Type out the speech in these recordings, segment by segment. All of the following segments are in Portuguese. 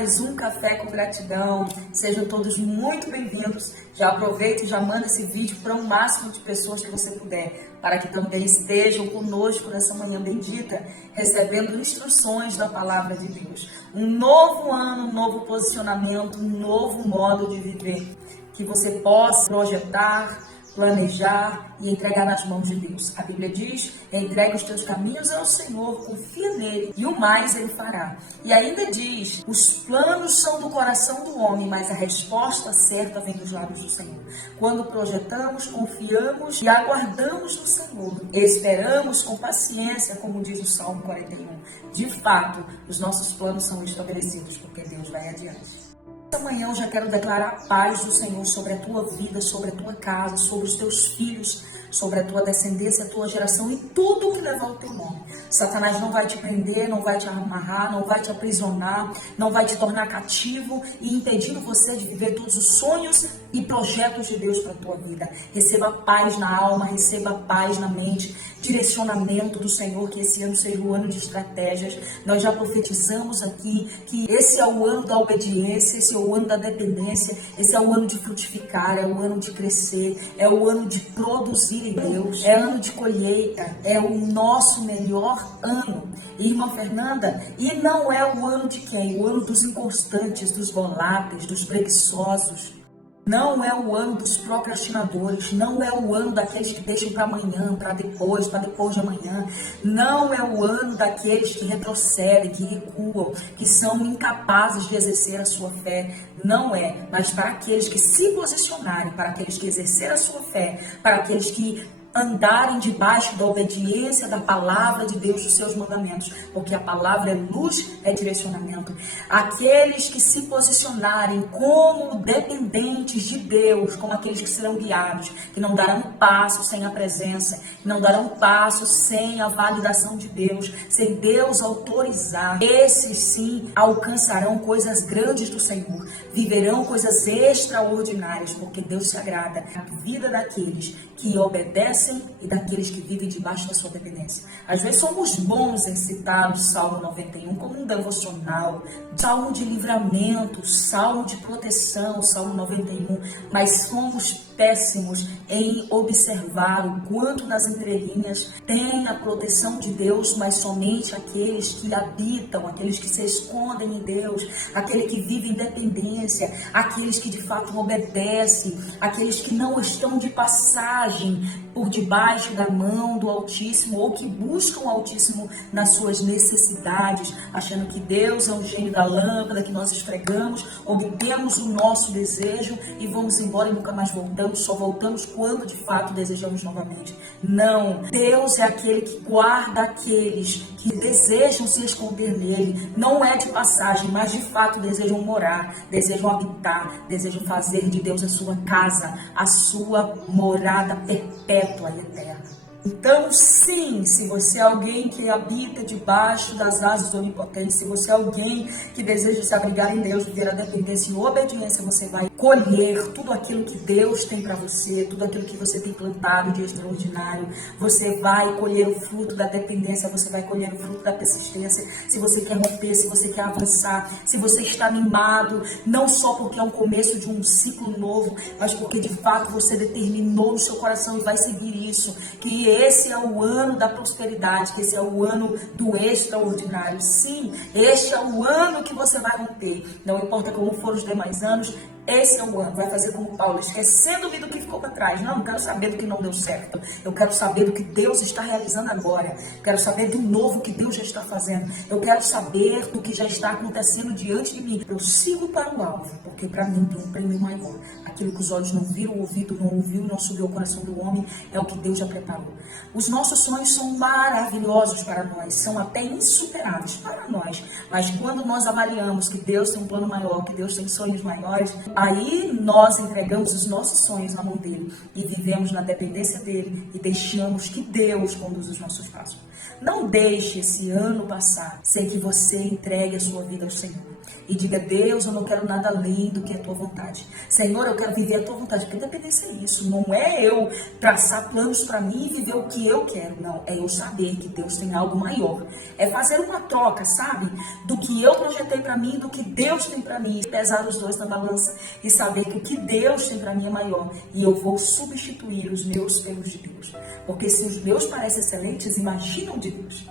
mais um Café com Gratidão. Sejam todos muito bem-vindos. Já aproveita e já manda esse vídeo para o máximo de pessoas que você puder, para que também estejam conosco nessa manhã bendita, recebendo instruções da palavra de Deus. Um novo ano, um novo posicionamento, um novo modo de viver, que você possa projetar, planejar e entregar nas mãos de Deus. A Bíblia diz: entregue os teus caminhos ao Senhor, confia nele e o mais ele fará. E ainda diz: os planos são do coração do homem, mas a resposta certa vem dos lábios do Senhor. Quando projetamos, confiamos e aguardamos no Senhor, esperamos com paciência, como diz o Salmo 41. De fato, os nossos planos são estabelecidos porque Deus vai adiante. Essa manhã eu já quero declarar a paz do Senhor sobre a tua vida, sobre a tua casa, sobre os teus filhos, sobre a tua descendência, a tua geração e tudo que levar o teu nome. Satanás não vai te prender, não vai te amarrar, não vai te aprisionar, não vai te tornar cativo e impedindo você de viver todos os sonhos e projetos de Deus para a tua vida. Receba paz na alma, receba paz na mente, direcionamento do Senhor, que esse ano seja o ano de estratégias. Nós já profetizamos aqui que esse é o ano da obediência, esse é o ano da dependência, esse é o ano de frutificar, é o ano de crescer, é o ano de produzir em Deus, é ano de colheita, é o nosso melhor ano. Irmã Fernanda, e não é o ano de quem? O ano dos inconstantes, dos voláteis, dos preguiçosos. Não é o ano dos procrastinadores, não é o ano daqueles que deixam para amanhã, para depois de amanhã. Não é o ano daqueles que retrocedem, que recuam, que são incapazes de exercer a sua fé. Não é, mas para aqueles que se posicionarem, para aqueles que exercerem a sua fé, para aqueles que andarem debaixo da obediência da palavra de Deus, dos seus mandamentos, porque a palavra é luz, é direcionamento. Aqueles que se posicionarem como dependentes de Deus, como aqueles que serão guiados, que não darão passo sem a presença, que não darão passo sem a validação de Deus, sem Deus autorizar, esses sim alcançarão coisas grandes do Senhor, viverão coisas extraordinárias, porque Deus se agrada na vida daqueles que obedecem e daqueles que vivem debaixo da sua dependência. Às vezes somos bons em citar o Salmo 91 como um devocional, Salmo de livramento, Salmo de proteção, Salmo 91, mas somos péssimos em observar o quanto nas entrelinhas tem a proteção de Deus, mas somente aqueles que habitam, aqueles que se escondem em Deus, aqueles que vivem em dependência, aqueles que de fato obedecem, aqueles que não estão de passagem por debaixo da mão do Altíssimo ou que buscam o Altíssimo nas suas necessidades, achando que Deus é um gênio da lâmpada que nós esfregamos, obtemos o nosso desejo e vamos embora e nunca mais voltamos, só voltamos quando de fato desejamos novamente. Não, Deus é aquele que guarda aqueles que desejam se esconder nele, não é de passagem, mas de fato desejam morar, desejam habitar, desejam fazer de Deus a sua casa, a sua morada perpétua e eterna. Então, sim, se você é alguém que habita debaixo das asas do Onipotente, se você é alguém que deseja se abrigar em Deus, viver a dependência e obediência, você vai colher tudo aquilo que Deus tem para você, tudo aquilo que você tem plantado de extraordinário. Você vai colher o fruto da dependência, você vai colher o fruto da persistência. Se você quer romper, se você quer avançar, se você está animado, não só porque é um começo de um ciclo novo, mas porque de fato você determinou no seu coração e vai seguir isso, que esse é o ano da prosperidade, que esse é o ano do extraordinário. Sim, este é o ano que você vai romper. Não importa como foram os demais anos, esse é o ano. Vai fazer como Paulo, esquecendo-me do que ficou para trás. Não quero saber do que não deu certo. Eu quero saber do que Deus está realizando agora. Quero saber do novo que Deus já está fazendo. Eu quero saber do que já está acontecendo diante de mim. Eu sigo para o alvo, porque para mim tem um prêmio maior. Aquilo que os olhos não viram, o ouvido não ouviu, não subiu ao coração do homem, é o que Deus já preparou. Os nossos sonhos são maravilhosos para nós, são até insuperáveis para nós. Mas quando nós avaliamos que Deus tem um plano maior, que Deus tem sonhos maiores, Aí nós entregamos os nossos sonhos na mão dele e vivemos na dependência dele e deixamos que Deus conduza os nossos passos. Não deixe esse ano passar sem que você entregue a sua vida ao Senhor. E diga: Deus, eu não quero nada além do que a tua vontade. Senhor, eu quero viver a tua vontade. Porque dependência é isso. Não é eu traçar planos para mim e viver o que eu quero. Não, é eu saber que Deus tem algo maior. É fazer uma troca, sabe? Do que eu projetei para mim, do que Deus tem para mim. Pesar os dois na balança e saber que o que Deus tem para mim é maior. E eu vou substituir os meus pelos de Deus. Porque se os meus parecem excelentes, imaginam de Deus.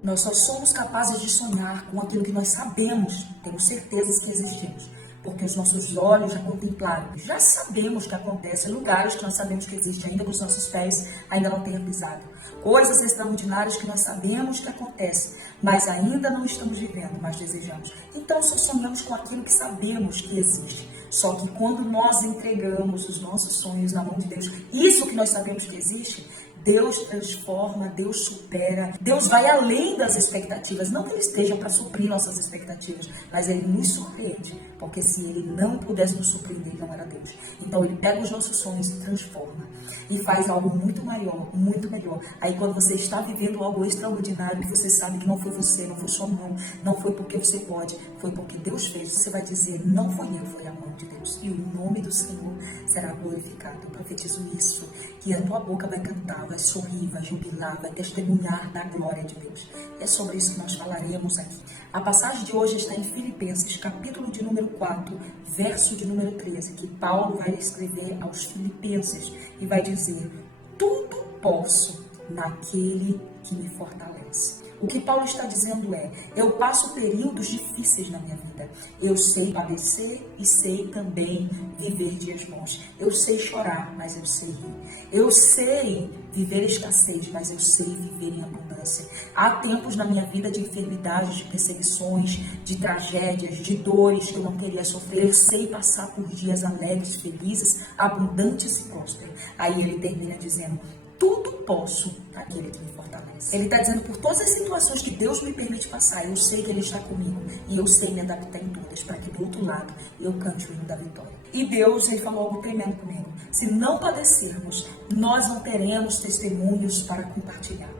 Nós só somos capazes de sonhar com aquilo que nós sabemos, temos certezas que existimos, porque os nossos olhos já contemplaram, já sabemos que acontece, lugares que nós sabemos que existem, ainda que os nossos pés ainda não tenham pisado, coisas extraordinárias que nós sabemos que acontecem, mas ainda não estamos vivendo, mas desejamos. Então só sonhamos com aquilo que sabemos que existe. Só que quando nós entregamos os nossos sonhos na mão de Deus, isso que nós sabemos que existe, Deus transforma, Deus supera, Deus vai além das expectativas. Não que Ele esteja para suprir nossas expectativas, mas Ele nos surpreende. Porque se Ele não pudesse nos surpreender, Ele não era Deus. Então Ele pega os nossos sonhos e transforma. E faz algo muito maior, muito melhor. Aí quando você está vivendo algo extraordinário, que você sabe que não foi você, não foi sua mão, não foi porque você pode, foi porque Deus fez. Você vai dizer: não foi eu, foi a mão de Deus. E o nome do Senhor será glorificado. Eu profetizo isso, que a tua boca vai cantar, vai sorrir, vai jubilar, vai testemunhar da glória de Deus. É sobre isso que nós falaremos aqui. A passagem de hoje está em Filipenses, capítulo de número 4, verso de número 13, que Paulo vai escrever aos Filipenses e vai dizer: tudo posso naquele que me fortalece. O que Paulo está dizendo é: eu passo períodos difíceis na minha vida. Eu sei padecer e sei também viver dias bons. Eu sei chorar, mas eu sei rir. Eu sei viver escassez, mas eu sei viver em abundância. Há tempos na minha vida de enfermidades, de perseguições, de tragédias, de dores que eu não queria sofrer. Eu sei passar por dias alegres, felizes, abundantes e prósperos. Aí ele termina dizendo: tudo posso naquele que me fortalece. Ele está dizendo: por todas as situações que Deus me permite passar, eu sei que Ele está comigo e eu sei me adaptar em todas, para que do outro lado eu cante o hino da vitória. E Deus, Ele falou algo tremendo comigo: se não padecermos, nós não teremos testemunhos para compartilhar.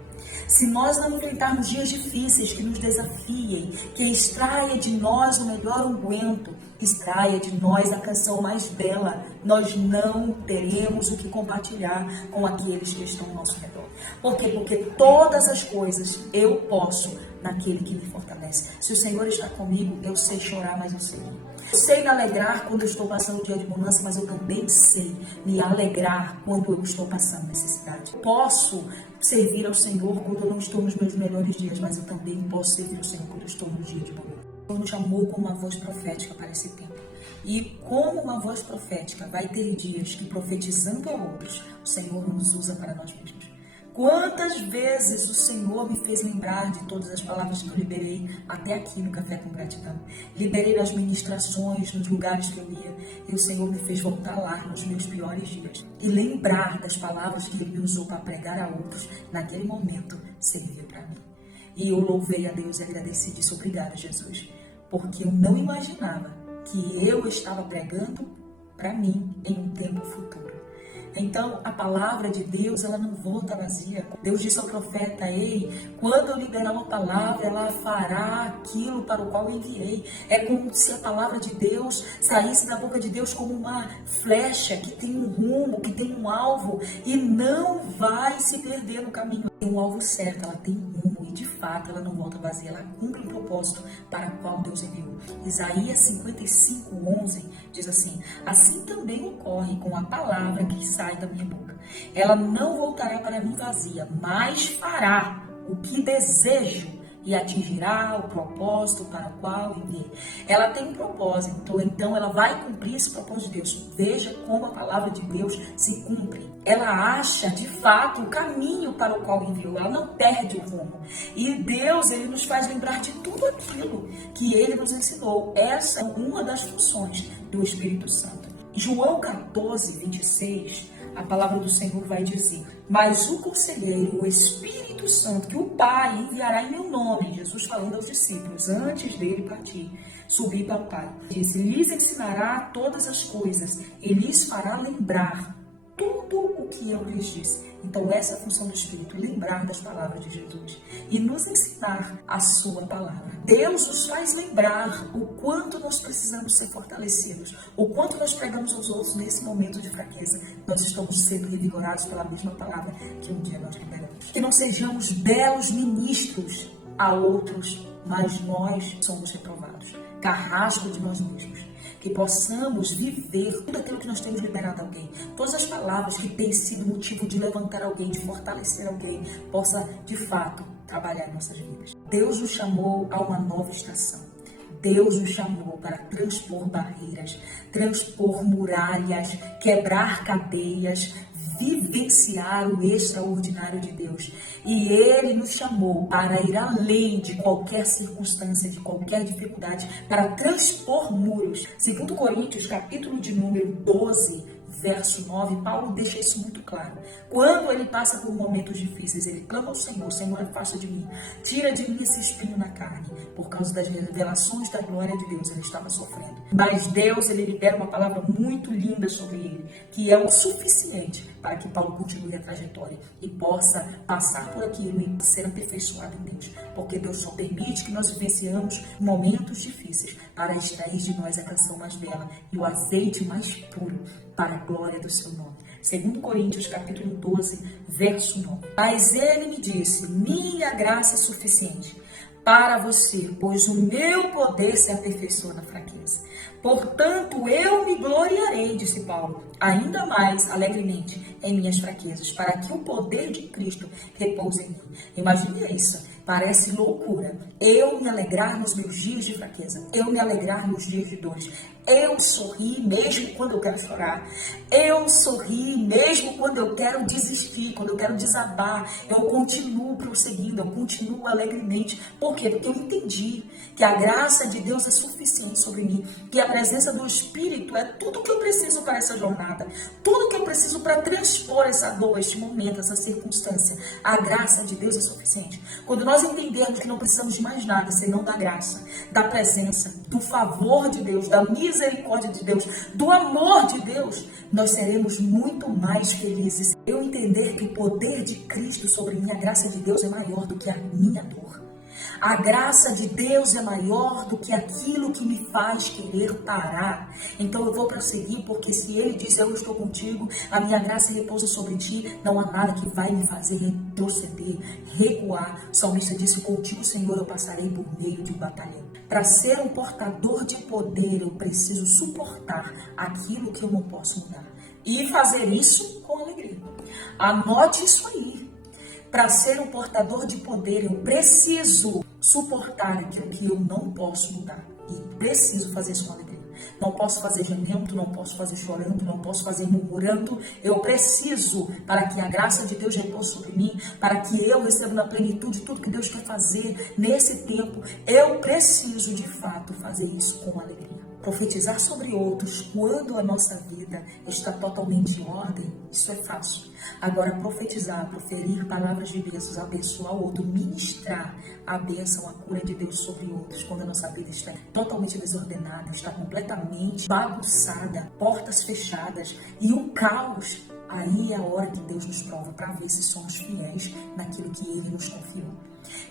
Se nós não enfrentarmos dias difíceis que nos desafiem, que extraia de nós o melhor unguento, extraia de nós a canção mais bela, nós não teremos o que compartilhar com aqueles que estão ao nosso redor. Por quê? Porque todas as coisas eu posso naquele que me fortalece. Se o Senhor está comigo, eu sei chorar, mas eu sei rir. Eu sei me alegrar quando eu estou passando um dia de bonança, mas eu também sei me alegrar quando eu estou passando necessidade. Eu posso servir ao Senhor quando eu não estou nos meus melhores dias, mas eu também posso servir ao Senhor quando eu estou no dia de bonança. Ele nos chamou com uma voz profética para esse tempo. E como uma voz profética vai ter dias que, profetizando a outros, o Senhor nos usa para nós mesmos. Quantas vezes o Senhor me fez lembrar de todas as palavras que eu liberei até aqui no Café com Gratidão. Liberei nas ministrações, nos lugares que eu ia, e o Senhor me fez voltar lá nos meus piores dias. E lembrar das palavras que Ele me usou para pregar a outros, naquele momento, serviu para mim. E eu louvei a Deus e agradeci, disse: obrigada, Jesus, porque eu não imaginava que eu estava pregando para mim em um tempo futuro. Então, a palavra de Deus, ela não volta vazia. Deus disse ao profeta: ei, quando eu liberar uma palavra, ela fará aquilo para o qual eu enviei. É como se a palavra de Deus saísse da boca de Deus como uma flecha que tem um rumo, que tem um alvo e não vai se perder no caminho. Tem um alvo certo, ela tem um rumo e de fato ela não volta vazia, ela cumpre o propósito para o qual Deus enviou. Isaías 55:11 diz assim: assim também ocorre com a palavra que sai da minha boca. Ela não voltará para mim vazia, mas fará o que desejo e atingirá o propósito para o qual enviei. Ela tem um propósito, então ela vai cumprir esse propósito de Deus. Veja como a palavra de Deus se cumpre. Ela acha, de fato, o caminho para o qual enviou. Ela não perde o rumo. E Deus, Ele nos faz lembrar de tudo aquilo que Ele nos ensinou. Essa é uma das funções do Espírito Santo. João 14:26, a palavra do Senhor vai dizer: mas o conselheiro, o Espírito Santo, que o Pai enviará em meu nome, Jesus falando aos discípulos, antes dele partir, subir para o Pai, disse: lhes ensinará todas as coisas e lhes fará lembrar tudo o que eu lhes disse. Então essa é a função do Espírito, lembrar das palavras de Jesus e nos ensinar a sua palavra. Deus nos faz lembrar o quanto nós precisamos ser fortalecidos, o quanto nós pregamos aos outros nesse momento de fraqueza. Nós estamos sendo revigorados pela mesma palavra que um dia nós liberamos. Que não sejamos belos ministros a outros, mas nós somos reprovados, carrasco de nós mesmos. Que possamos viver tudo aquilo que nós temos liberado a alguém. Todas as palavras que têm sido motivo de levantar alguém, de fortalecer alguém, possa, de fato, trabalhar em nossas vidas. Deus nos chamou a uma nova estação. Deus nos chamou para transpor barreiras, transpor muralhas, quebrar cadeias, vivenciar o extraordinário de Deus. E Ele nos chamou para ir além de qualquer circunstância, de qualquer dificuldade, para transpor muros. Segundo Coríntios, capítulo de número 12, verso 9, Paulo deixa isso muito claro. Quando ele passa por momentos difíceis, ele clama ao Senhor: Senhor, afasta de mim, tira de mim esse espinho na carne. Por causa das revelações da glória de Deus, ele estava sofrendo. Mas Deus, ele libera uma palavra muito linda sobre ele, que é o suficiente para que Paulo continue a trajetória e possa passar por aquilo e ser aperfeiçoado em Deus. Porque Deus só permite que nós vivenciamos momentos difíceis para extrair de nós a canção mais bela e o azeite mais puro para a glória do seu nome. Segundo Coríntios, capítulo 12, verso 9. Mas ele me disse: minha graça é suficiente para você, pois o meu poder se aperfeiçoa na fraqueza. Portanto, eu me gloriarei, disse Paulo, ainda mais alegremente em minhas fraquezas, para que o poder de Cristo repouse em mim. Imagine isso. Parece loucura. Eu me alegrar nos meus dias de fraqueza. Eu me alegrar nos dias de dores. Eu sorrir mesmo quando eu quero chorar. Eu sorrir mesmo quando eu quero desistir, quando eu quero desabar. Eu continuo prosseguindo, eu continuo alegremente. Por quê? Porque eu entendi que a graça de Deus é suficiente sobre mim. Que a presença do Espírito é tudo que eu preciso para essa jornada. Tudo que eu preciso para transpor essa dor, este momento, essa circunstância. A graça de Deus é suficiente. Quando nós entendermos que não precisamos de mais nada, senão da graça, da presença, do favor de Deus, da misericórdia de Deus, do amor de Deus, nós seremos muito mais felizes. Eu entender que o poder de Cristo sobre mim, a graça de Deus é maior do que a minha dor. A graça de Deus é maior do que aquilo que me faz querer parar. Então eu vou prosseguir, porque se Ele diz: eu estou contigo, a minha graça repousa sobre ti, não há nada que vai me fazer retroceder, recuar. O salmista disse: contigo, Senhor, eu passarei por meio de um batalhão. Para ser um portador de poder, eu preciso suportar aquilo que eu não posso mudar. E fazer isso com alegria. Anote isso aí. Para ser um portador de poder, eu preciso suportar aquilo que eu não posso mudar. E preciso fazer isso com alegria. Não posso fazer gemendo, não posso fazer chorando, não posso fazer murmurando. Eu preciso, para que a graça de Deus repouse sobre mim, para que eu receba na plenitude tudo que Deus quer fazer nesse tempo, eu preciso de fato fazer isso com alegria. Profetizar sobre outros quando a nossa vida está totalmente em ordem, isso é fácil. Agora, profetizar, proferir palavras de bênçãos, abençoar o outro, ministrar a bênção, a cura de Deus sobre outros, quando a nossa vida está totalmente desordenada, está completamente bagunçada, portas fechadas e um caos, aí é a hora que Deus nos prova para ver se somos fiéis naquilo que Ele nos confiou.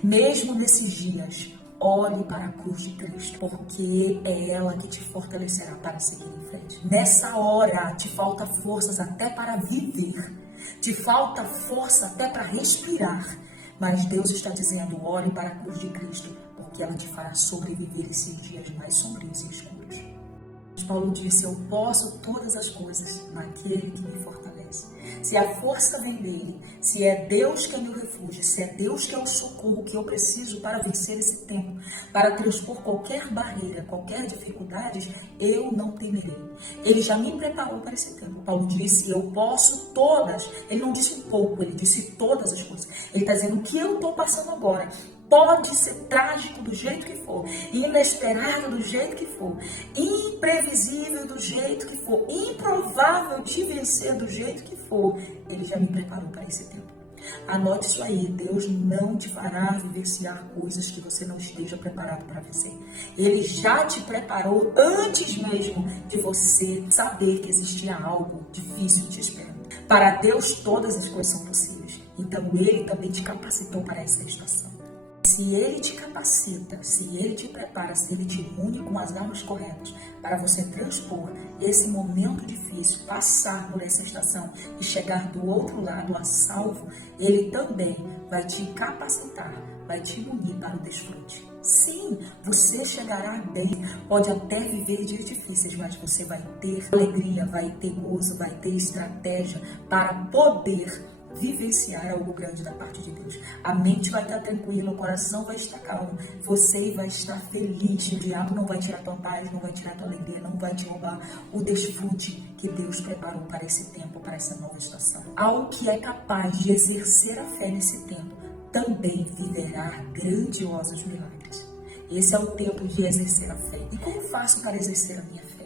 Mesmo nesses dias, olhe para a cruz de Cristo, porque é ela que te fortalecerá para seguir em frente. Nessa hora, te falta forças até para viver, te falta força até para respirar, mas Deus está dizendo: olhe para a cruz de Cristo, porque ela te fará sobreviver esses dias mais sombrios e escuros. Paulo disse: eu posso todas as coisas naquele que me fortalece. Se a força vem dele, se é Deus que é meu refúgio, se é Deus que é o socorro que eu preciso para vencer esse tempo, para transpor qualquer barreira, qualquer dificuldade, eu não temerei. Ele já me preparou para esse tempo. Paulo disse: eu posso todas. Ele não disse um pouco, ele disse todas as coisas. Ele está dizendo: o que eu estou passando agora, Pode ser trágico do jeito que for, inesperado do jeito que for, imprevisível do jeito que for, improvável de vencer do jeito que for. Ele já me preparou para esse tempo. Anote isso aí, Deus não te fará vivenciar coisas que você não esteja preparado para vencer. Ele já te preparou antes mesmo de você saber que existia algo difícil te esperando. Para Deus todas as coisas são possíveis, então Ele também te capacitou para essa estação. Se Ele te capacita, se Ele te prepara, se Ele te une com as armas corretas para você transpor esse momento difícil, passar por essa estação e chegar do outro lado a salvo, Ele também vai te capacitar, vai te unir para o desfrute. Sim, você chegará bem, pode até viver dias difíceis, mas você vai ter alegria, vai ter gozo, vai ter estratégia para poder vivenciar algo grande da parte de Deus. A mente vai estar tranquila, o coração vai estar calmo, você vai estar feliz. O diabo não vai tirar tua paz, não vai tirar tua alegria, não vai te roubar o desfrute que Deus preparou para esse tempo, para essa nova estação. Ao que é capaz de exercer a fé nesse tempo, também viverá grandiosos milagres. Esse é o tempo de exercer a fé. E como faço para exercer a minha fé?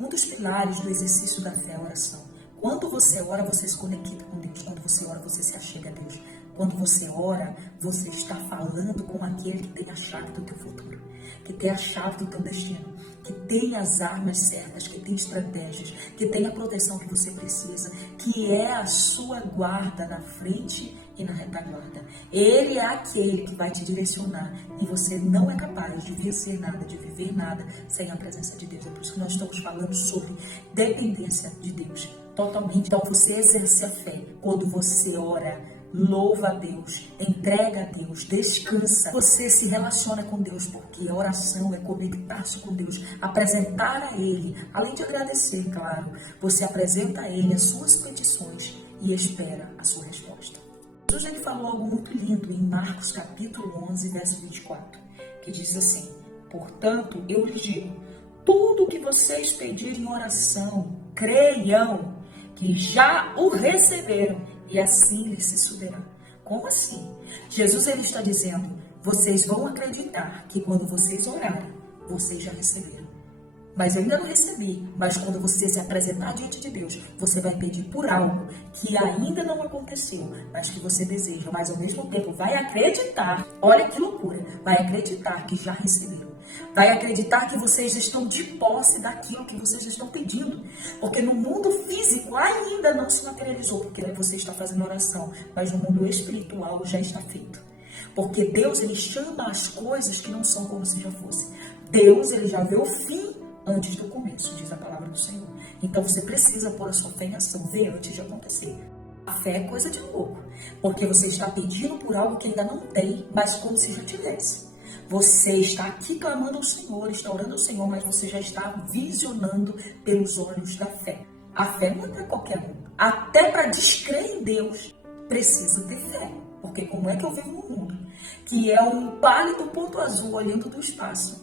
Um dos pilares do exercício da fé é a oração. Quando você ora, você se conecta com Deus. Quando você ora, você se achega a Deus. Quando você ora, você está falando com aquele que tem a chave do teu futuro, que tem a chave do teu destino, que tem as armas certas, que tem estratégias, que tem a proteção que você precisa, que é a sua guarda na frente e na retaguarda. Ele é aquele que vai te direcionar e você não é capaz de vencer nada, de viver nada sem a presença de Deus. É por isso que nós estamos falando sobre dependência de Deus. Totalmente. Então você exerce a fé quando você ora, louva a Deus, entrega a Deus, descansa. Você se relaciona com Deus, porque a oração é conectar-se com Deus, apresentar a Ele, além de agradecer, claro, você apresenta a Ele as suas petições e espera a sua resposta. Jesus ele falou algo muito lindo em Marcos capítulo 11, verso 24, que diz assim: portanto, eu lhes digo, tudo que vocês pedirem em oração, creiam que já o receberam e assim lhes se suderá. Como assim? Jesus ele está dizendo, vocês vão acreditar que quando vocês orarem, vocês já receberam. Mas eu ainda não recebi. Mas quando você se apresentar diante de Deus, você vai pedir por algo que ainda não aconteceu, mas que você deseja. Mas ao mesmo tempo vai acreditar, olha que loucura, vai acreditar que já receberam. Vai acreditar que vocês estão de posse daquilo que vocês estão pedindo. Porque no mundo físico ainda não se materializou, porque você está fazendo oração, mas no mundo espiritual já está feito. Porque Deus ele chama as coisas que não são como se já fosse. Deus ele já vê o fim antes do começo, diz a palavra do Senhor. Então você precisa pôr a sua fé em ação, ver antes de acontecer. A fé é coisa de louco, porque você está pedindo por algo que ainda não tem, mas como se já tivesse. Você está aqui clamando ao Senhor, está orando ao Senhor, mas você já está visionando pelos olhos da fé. A fé não é para qualquer um. Até para descrer em Deus, precisa ter fé. Porque como é que eu vivo no mundo? Que é um pálido ponto azul olhando do espaço.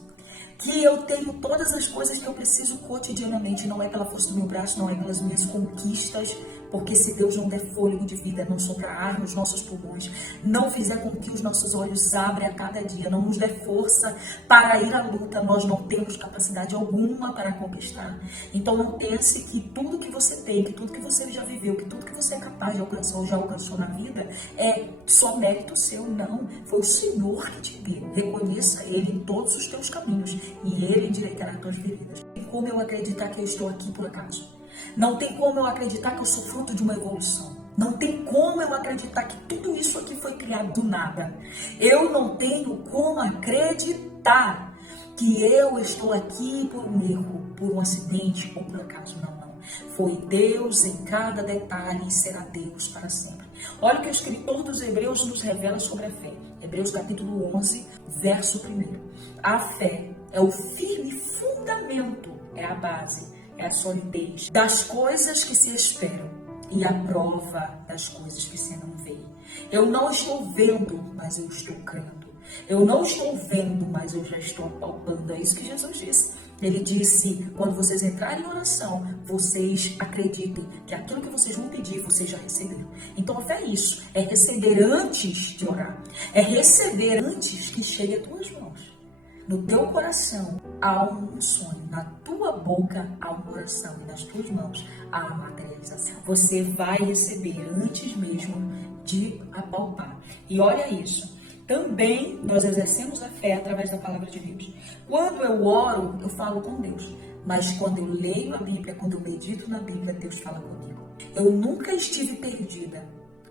Que eu tenho todas as coisas que eu preciso cotidianamente, não é pela força do meu braço, não é pelas minhas conquistas, porque se Deus não der fôlego de vida, não soprar ar nos nossos pulmões, não fizer com que os nossos olhos abrem a cada dia, não nos der força para ir à luta, nós não temos capacidade alguma para conquistar. Então não pense que tudo que você tem, que tudo que você já viveu, que tudo que você é capaz de alcançar ou já alcançou na vida é só mérito seu, não. Foi o Senhor que te deu. Reconheça Ele em todos os teus caminhos e Ele endireitará as tuas veredas. Não tem como eu acreditar que eu estou aqui por acaso. Não tem como eu acreditar que eu sou fruto de uma evolução. Não tem como eu acreditar que tudo isso aqui foi criado do nada. Eu não tenho como acreditar que eu estou aqui por um erro, por um acidente ou por acaso. Não. Foi Deus em cada detalhe e será Deus para sempre. Olha o que o escritor dos Hebreus nos revela sobre a fé. Hebreus capítulo 11, verso 1. A fé é o firme fundamento, é a base, é a solidez das coisas que se esperam e a prova das coisas que se não veem. Eu não estou vendo, mas eu estou crendo. Eu não estou vendo, mas eu já estou apalpando. É isso que Jesus disse. Ele disse, quando vocês entrarem em oração, vocês acreditem que aquilo que vocês vão pedir, vocês já receberam. Então a fé é isso, é receber antes de orar. É receber antes que chegue às tuas mãos. No teu coração há um sonho, na tua boca há uma oração e nas tuas mãos há a materialização. Você vai receber antes mesmo de apalpar. E olha isso. Também nós exercemos a fé através da palavra de Deus. Quando eu oro, eu falo com Deus. Mas quando eu leio a Bíblia, quando eu medito na Bíblia, Deus fala comigo. Eu nunca estive perdida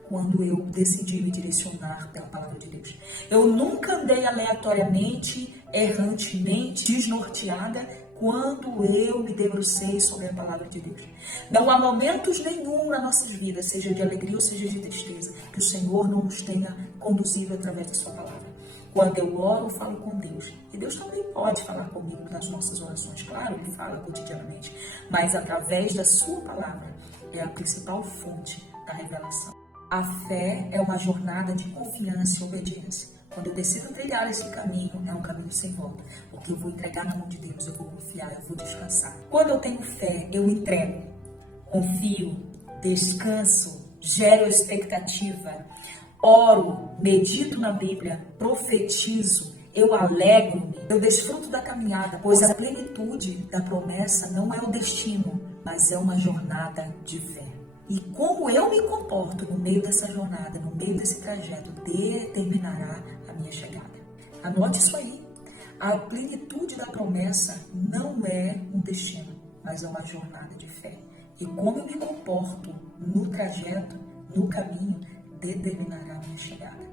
quando eu decidi me direcionar pela palavra de Deus. Eu nunca andei aleatoriamente, errantemente, desnorteada quando eu me debrucei sobre a palavra de Deus. Não há momentos nenhum nas nossas vidas, seja de alegria ou seja de tristeza, que o Senhor não nos tenha conduzido através da sua palavra. Quando eu oro, eu falo com Deus. E Deus também pode falar comigo nas nossas orações. Claro, Ele fala cotidianamente. Mas através da sua palavra é a principal fonte da revelação. A fé é uma jornada de confiança e obediência. Quando eu decido trilhar esse caminho, é um caminho sem volta. Porque eu vou entregar na mão de Deus, eu vou confiar, eu vou descansar. Quando eu tenho fé, eu entrego, confio, descanso, gero expectativa, oro, medito na Bíblia, profetizo, eu alegro-me, eu desfruto da caminhada, pois a plenitude da promessa não é o destino, mas é uma jornada de fé. E como eu me comporto no meio dessa jornada, no meio desse trajeto, determinará a minha chegada. Anote isso aí. A plenitude da promessa não é um destino, mas é uma jornada de fé. E como eu me comporto no trajeto, no caminho, determinará a minha chegada.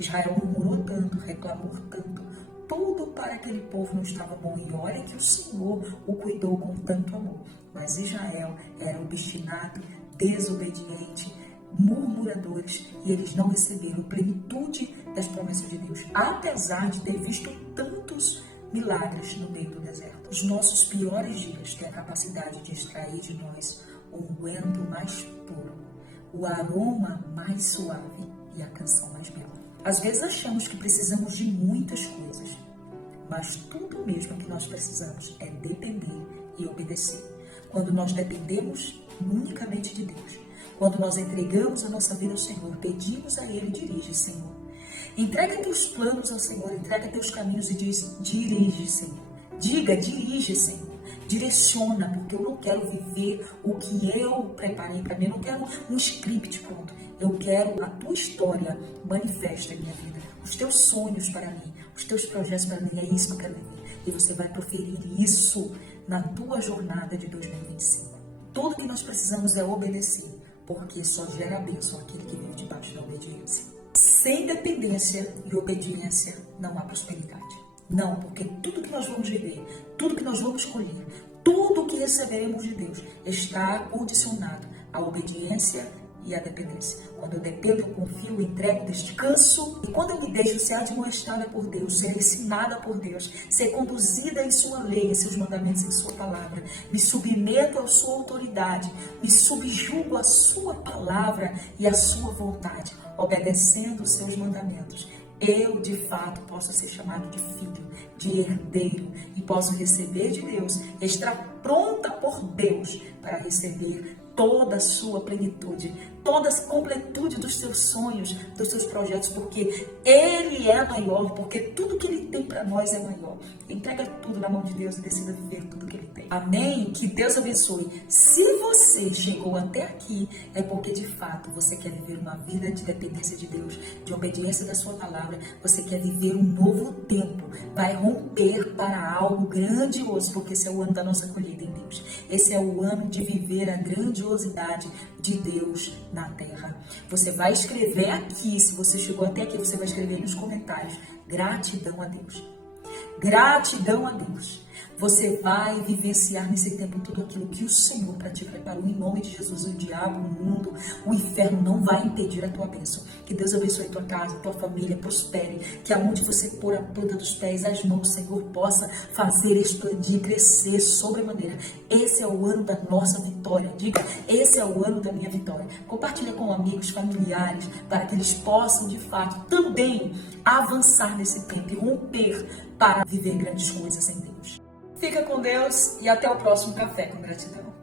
Israel murmurou tanto, reclamou tanto, tudo para aquele povo não estava bom. E olha que o Senhor o cuidou com tanto amor. Mas Israel era obstinado, desobediente, murmuradores, e eles não receberam plenitude das promessas de Deus, apesar de ter visto tantos milagres no meio do deserto. Os nossos piores dias têm a capacidade de extrair de nós o unguento mais puro, o aroma mais suave e a canção mais bela. Às vezes achamos que precisamos de muitas coisas, mas tudo mesmo que nós precisamos é depender e obedecer. Quando nós dependemos unicamente de Deus, quando nós entregamos a nossa vida ao Senhor, pedimos a Ele, dirige, Senhor. Entrega teus planos ao Senhor, entrega teus caminhos e diz, dirige, Senhor. Diga, dirige, Senhor. Direciona, porque eu não quero viver o que eu preparei para mim, eu não quero um script pronto. Eu quero a tua história manifesta em minha vida, os teus sonhos para mim, os teus projetos para mim, é isso que eu quero viver. E você vai proferir isso na tua jornada de 2025. Tudo que nós precisamos é obedecer, porque só gera bênção aquele que vive debaixo da obediência. Sem dependência e obediência não há prosperidade. Não, porque tudo que nós vamos viver, tudo que nós vamos colher, tudo que receberemos de Deus está condicionado à obediência e à dependência. Quando eu dependo, eu confio, eu entrego, descanso. E quando eu me deixo ser admoestada por Deus, ser ensinada por Deus, ser conduzida em sua lei, em seus mandamentos, em sua palavra, me submeto à sua autoridade, me subjugo à sua palavra e à sua vontade, obedecendo os seus mandamentos, eu de fato posso ser chamado de filho, de herdeiro, e posso receber de Deus, estar pronta por Deus para receber toda a sua plenitude, toda a completude dos seus sonhos, dos seus projetos, porque Ele é maior, porque tudo que Ele tem para nós é maior. Entrega tudo na mão de Deus e decida viver tudo que Ele tem. Amém? Que Deus abençoe. Se você chegou até aqui, é porque de fato você quer viver uma vida de dependência de Deus, de obediência da sua palavra, você quer viver um novo tempo, vai romper para algo grandioso, porque esse é o ano da nossa colheita em Deus. Esse é o ano de viver a grandiosidade de Deus na terra. Você vai escrever aqui, se você chegou até aqui, você vai escrever nos comentários, gratidão a Deus. Gratidão a Deus. Você vai vivenciar nesse tempo tudo aquilo que o Senhor para ti preparou em nome de Jesus. O diabo, o mundo, o inferno não vai impedir a tua bênção. Que Deus abençoe tua casa, tua família, prospere. Que aonde você pôr a planta dos pés, as mãos, o Senhor possa fazer expandir, crescer sobremaneira. Esse é o ano da nossa vitória. Diga, esse é o ano da minha vitória. Compartilha com amigos, familiares, para que eles possam de fato também avançar nesse tempo e romper para viver grandes coisas em Deus. Fica com Deus e até o próximo Café com Gratidão.